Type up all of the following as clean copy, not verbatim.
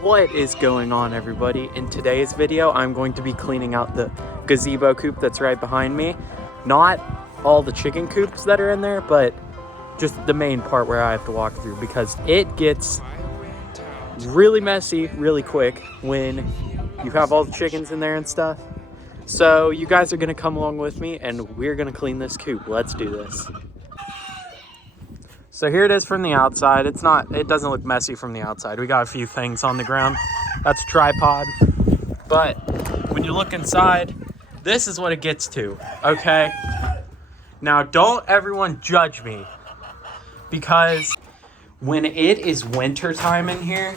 What is going on, everybody? In today's video, I'm going to be cleaning out the gazebo coop that's right behind me. Not all the chicken coops that are in there, but just the main part where I have to walk through because it gets really messy really quick when you have all the chickens in there and stuff. So you guys are gonna come along with me and we're gonna clean this coop. Let's do this. So here it is from the outside. It doesn't look messy from the outside. We got a few things on the ground. That's a tripod. But when you look inside, this is what it gets to, okay? Now, don't everyone judge me, because when it is winter time in here,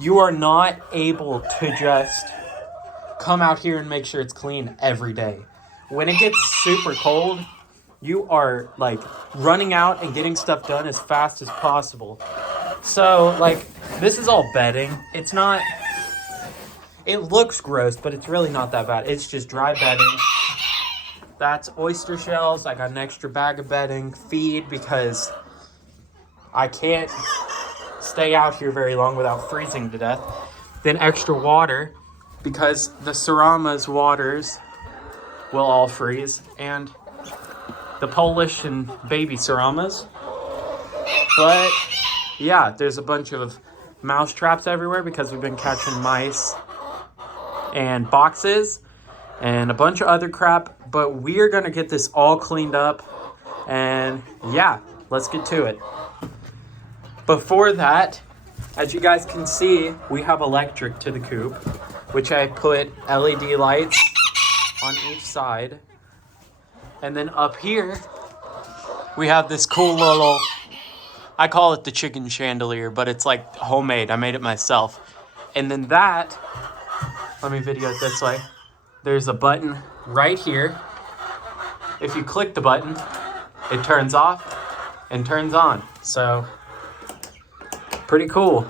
you are not able to just come out here and make sure it's clean every day. When it gets super cold, you are like running out and getting stuff done as fast as possible. So like, this is all bedding. It looks gross, but it's really not that bad. It's just dry bedding. That's oyster shells. I got an extra bag of bedding, feed, because I can't stay out here very long without freezing to death. Then extra water, because the Sarama's waters will all freeze, and the Polish and baby Saramas. But yeah, there's a bunch of mouse traps everywhere because we've been catching mice and boxes and a bunch of other crap. But we're gonna get this all cleaned up, and yeah, let's get to it. Before that, as you guys can see, we have electric to the coop, which I put LED lights on each side. And then up here, we have this cool little, I call it the chicken chandelier, but it's like homemade. I made it myself. And then that, let me video it this way. There's a button right here. If you click the button, it turns off and turns on. So, pretty cool.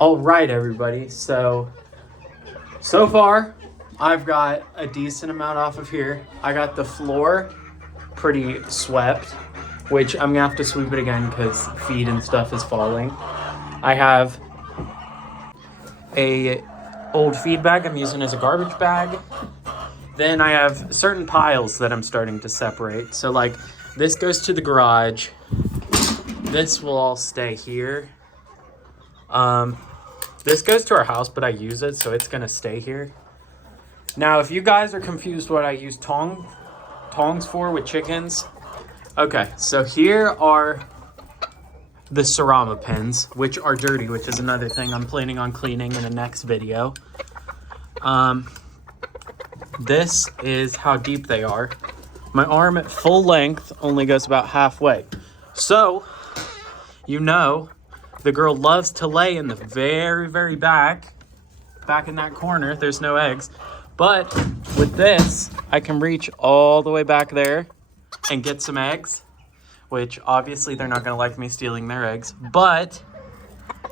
All right, everybody. So far, I've got a decent amount off of here. I got the floor pretty swept, which I'm gonna have to sweep it again because feed and stuff is falling. I have a old feed bag I'm using as a garbage bag. Then I have certain piles that I'm starting to separate. So like, this goes to the garage. This will all stay here. This goes to our house, but I use it, so it's gonna stay here. Now, if you guys are confused what I use tongs for with chickens, okay, so here are the Sarama pins, which are dirty, which is another thing I'm planning on cleaning in the next video. This is how deep they are. My arm at full length only goes about halfway. So, you know, the girl loves to lay in the very, very back in that corner. There's no eggs. But with this, I can reach all the way back there and get some eggs, which obviously they're not going to like me stealing their eggs. But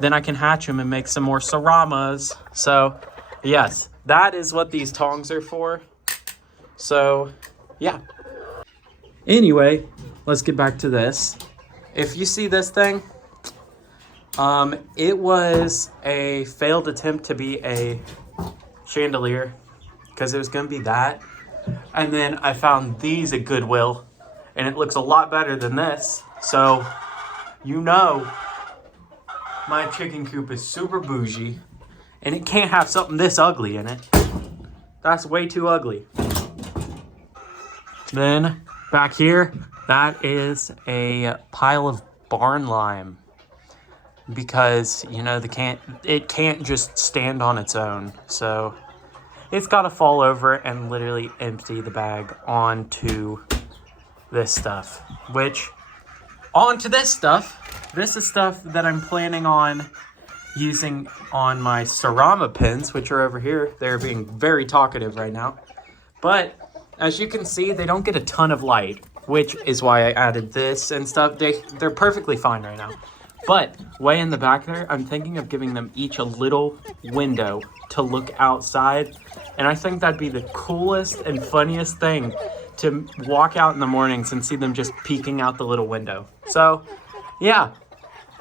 then I can hatch them and make some more Saramas. So, yes, that is what these tongs are for. So, yeah. Anyway, let's get back to this. If you see this thing, it was a failed attempt to be a chandelier because it was going to be that. And then I found these at Goodwill and it looks a lot better than this. So, you know, my chicken coop is super bougie and it can't have something this ugly in it. That's way too ugly. Then back here, that is a pile of barn lime. because, you know, it can't just stand on its own. So it's got to fall over and literally empty the bag onto this stuff, this is stuff that I'm planning on using on my cerama pins, which are over here. They're being very talkative right now. But as you can see, they don't get a ton of light, which is why I added this and stuff. They're perfectly fine right now. But way in the back there, I'm thinking of giving them each a little window to look outside. And I think that'd be the coolest and funniest thing, to walk out in the mornings and see them just peeking out the little window. So yeah,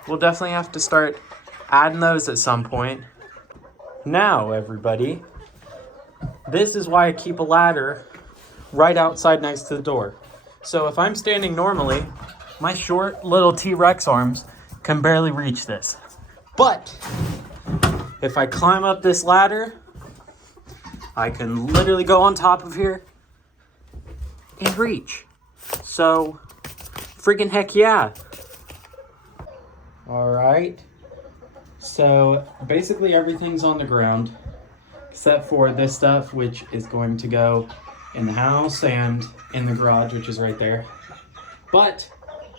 we'll definitely have to start adding those at some point. Now, everybody, this is why I keep a ladder right outside next to the door. So if I'm standing normally, my short little T-Rex arms can barely reach this. But if I climb up this ladder, I can literally go on top of here and reach. So freaking heck yeah. All right. So basically everything's on the ground except for this stuff, which is going to go in the house and in the garage, which is right there. But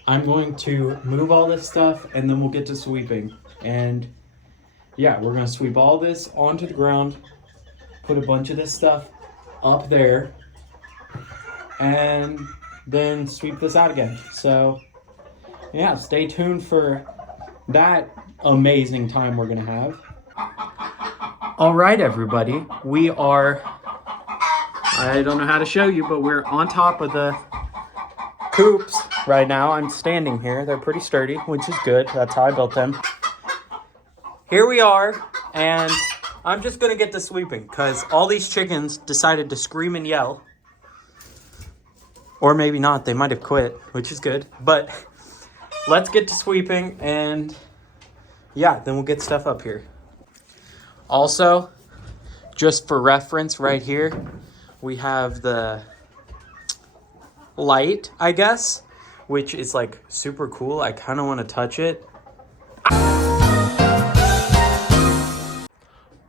I'm going to move all this stuff and then we'll get to sweeping. And yeah, we're gonna sweep all this onto the ground, put a bunch of this stuff up there, and then sweep this out again. So yeah, stay tuned for that amazing time we're gonna have. All right, everybody, we are, I don't know how to show you, but we're on top of the coops right now. I'm standing here. They're pretty sturdy, which is good. That's how I built them. Here we are, and I'm just gonna get to sweeping because all these chickens decided to scream and yell. Or maybe not, they might have quit, which is good. But let's get to sweeping, and yeah, then we'll get stuff up here. Also, just for reference right here, we have the light, I guess, which is like super cool. I kind of want to touch it.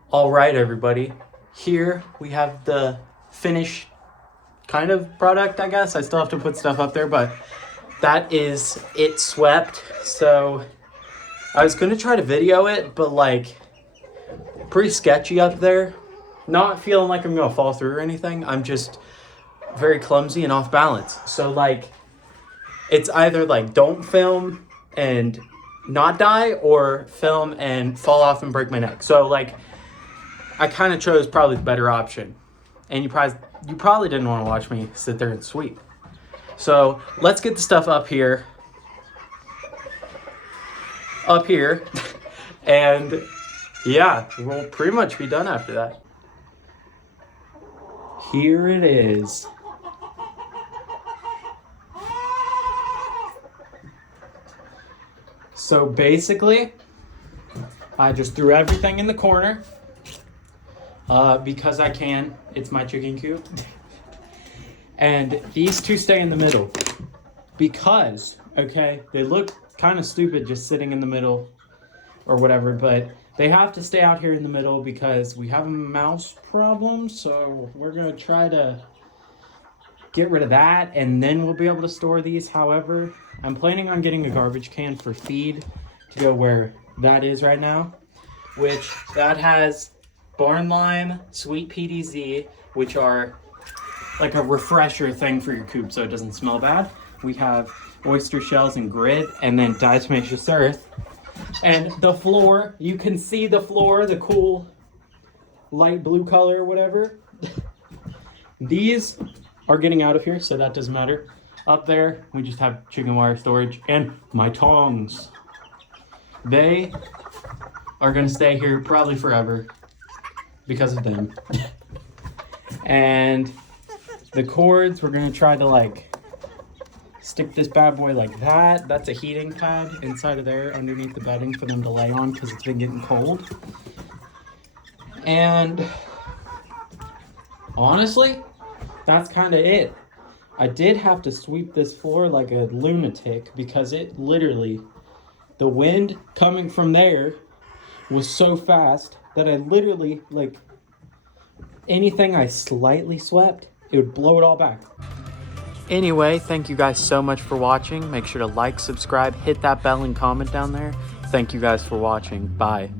All right, everybody. Here we have the finished kind of product, I guess. I still have to put stuff up there, but that is it swept. So I was going to try to video it, but like pretty sketchy up there. Not feeling like I'm going to fall through or anything. I'm just very clumsy and off balance. So like it's either like don't film and not die or film and fall off and break my neck. So like I kind of chose probably the better option. And you probably didn't want to watch me sit there and sweep. So let's get the stuff up here. And yeah, we'll pretty much be done after that. Here it is. So basically, I just threw everything in the corner because I can. It's my chicken coop. And these two stay in the middle because, okay, they look kind of stupid just sitting in the middle or whatever, but they have to stay out here in the middle because we have a mouse problem. So we're going to try to get rid of that, and then we'll be able to store these. However, I'm planning on getting a garbage can for feed to go where that is right now, which that has barn lime, sweet PDZ, which are like a refresher thing for your coop so it doesn't smell bad. We have oyster shells and grit, and then diatomaceous earth. And the floor, you can see the floor, the cool light blue color or whatever. These are getting out of here, so that doesn't matter. Up there, we just have chicken wire storage and my tongs. They are gonna stay here probably forever because of them. And the cords, we're gonna try to like stick this bad boy like that. That's a heating pad inside of there underneath the bedding for them to lay on because it's been getting cold. And honestly, that's kind of it. I did have to sweep this floor like a lunatic because it literally the wind coming from there was so fast that I literally, like, anything I slightly swept, it would blow it all back. Anyway, thank you guys so much for watching. Make sure to like, subscribe, hit that bell, and comment down there. Thank you guys for watching. Bye.